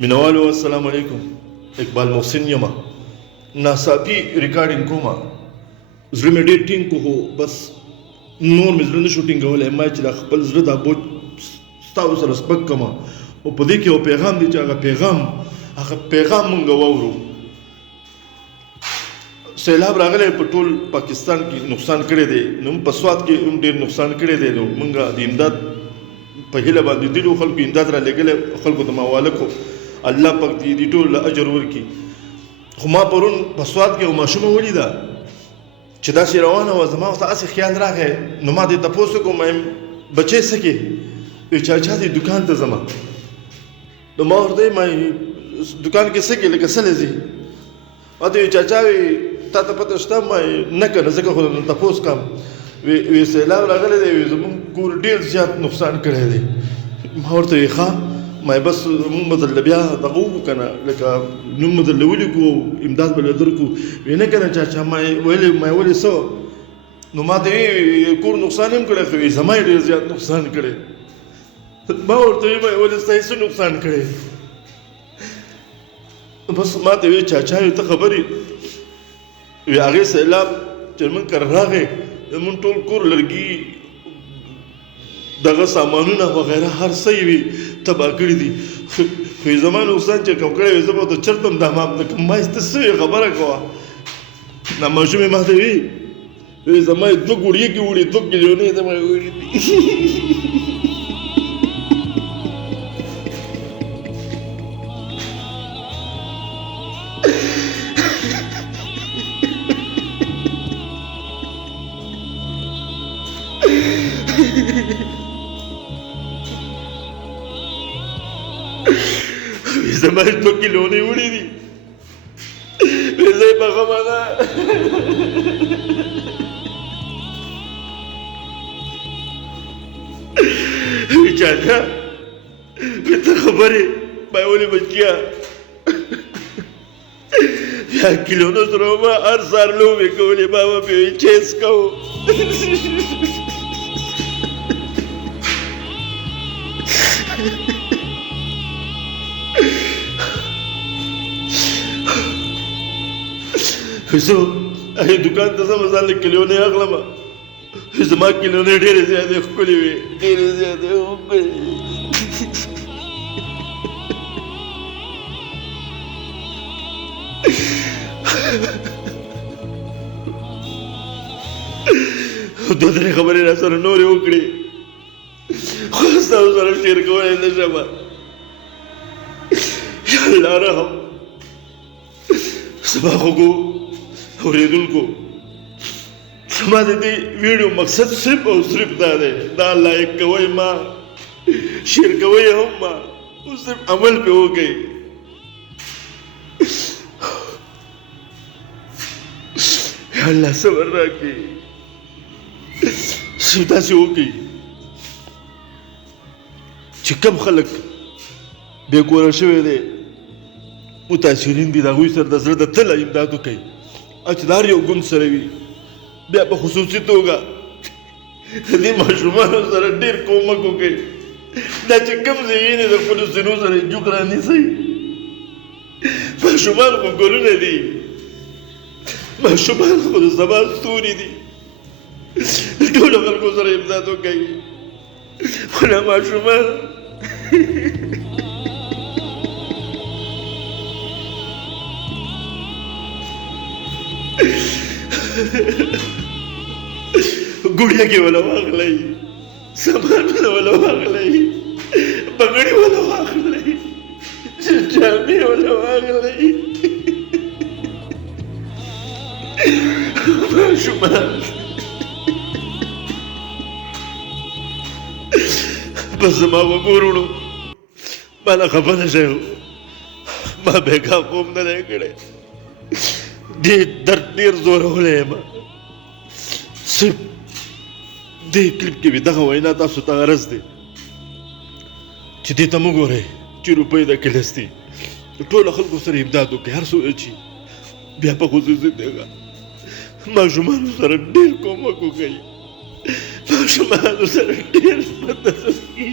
مینوالو السلام علیکم. اقبال محسن یما ناڅاپي ریکارډینګ کومه زړه مې ډېر ټینګ کو خو بس نور مې زړه نه شو ټینګولی ما چې دا خپل زړه دا بوج ستاسو سره سپک کړمه او په دې کې یو پیغام دی چې هغه پیغام مونږ واورو. سیلاب راغلی په ټول پاکستان کې نقصان کړی دی، نو په سوات کې هم ډېر نقصان کړی دی. نو مونږ د امداد په هیله باندې دلو خلکو امداد را لېږلی، خلکو ته مواله کو، الله پاک دې ټول اجر ورکړي. خو ما پرون په سوات کې یو ماشومه ولیده چې داسې روانه وه، زما ورته هسې خیال راغی. نو ما دې تپوس وکړو، ما بچی څه کې؟ وایي چاچا دې دوکان ته ځمه. نو ما ورته ما دوکان کې څه کې لکه څه ځي؟ ما ته وایي چاچا وایي تا ته پته شته؟ ما نه که نه ځکه خو تپوس کوم. وی سیلاب راغلی دی، وی زمونږ کور ډېر زیات نقصان کړی دی. ما ورته وی ښه، ما بس مونږ به درله بیا دغه وکړو که نه، لکه نوم به درله ولیکو، امداد به له درکړو. وی نه که نه چاچا. ما ولې څه؟ نو ما ته وی کور نقصان هم کړی، خو زما یې ډېر زیات نقصان کړی. ما ورته وی ولې ستا یې څه نقصان کړی؟ بس ما ته وی چاچا وی ته خبرې وی هغې سیلاب چې موږ کره راغی، زمونږ ټول کور لرګي دغه سامانونه وغیره هر څه یې وي تباه کړي دي. خو زما نقصان چې کم کړی وي زه به ورته چرته هم دا ما ته ته څه خبره کوه؟ دا ماشومې ما ته وي زما یې 2 ګوړیږي وړي 2 کیلونې زما یې وړي دي. زما یې 2 کیلونې وړي دي. زه یې په غمه ده. چاچا ته خبرې ما ولې بچیا بیا کیلونو سره به هر سهار لوبې کولې، ما به پرې چیس کوو. زه هغې دوکان ته ځم، ځان له کیلونې اخلم. زما کیلونې ډېرې زیاتې ښکلې وې، ډېرې زیاتې ښکلې. دوه درې خبرې را سره نورې وکړې، خو ستاسو سره شیر کولی نه شم. یا الله رحم. زما خوږو اورېدونکو، زما د دې ویډیو مقصد صرف او صرف دا دی، دا لایک کوئ ما، شیر کوئ هم ما، او صرف عمل پې وکئ. یا الله صبر راکړي. صرف داسې وکئ چې کوم خلک بې کوره شوی دی، متاثرین دي، د هغوی سره د زړه د تله امداد وکئ. او چې د هر یو ګوند سره وي، بیا په خصوصي توګه د دې ماشومانو سره ډېر کومک وکئ. دا چې کوم ځایونه د خپلو سینو سره یې جوک رانیسئ. ماشومان خو ګلونه دي، ماشومان خو د سبا ستوري دي. د ټولو خلکو سره امداد وکئ. خو دا ماشومان ګوړیا کې ولا واخلئ، سامانونه ولا واخلئ، پګړۍ ولا واخلئ، جامې ولا واخلئ. ماشومان بس زما وګورونو ماله خفه نه شئ، ما بېګا خوب نه دی کړی. دې درد ډېر زورولی یم. صرف دې کلیپ کې مې دغه وینا تاسو ته غرض دی چې دې ته مه ګورئ چې روپۍ د کلس دي. ټولو خلکو سره امداد وکړئ، هر څوک چې بیا په خصوصي توګه ماشومانو سره ډېر کومک وکړئ. ماشومانو سره ډېر مدد وکړئ.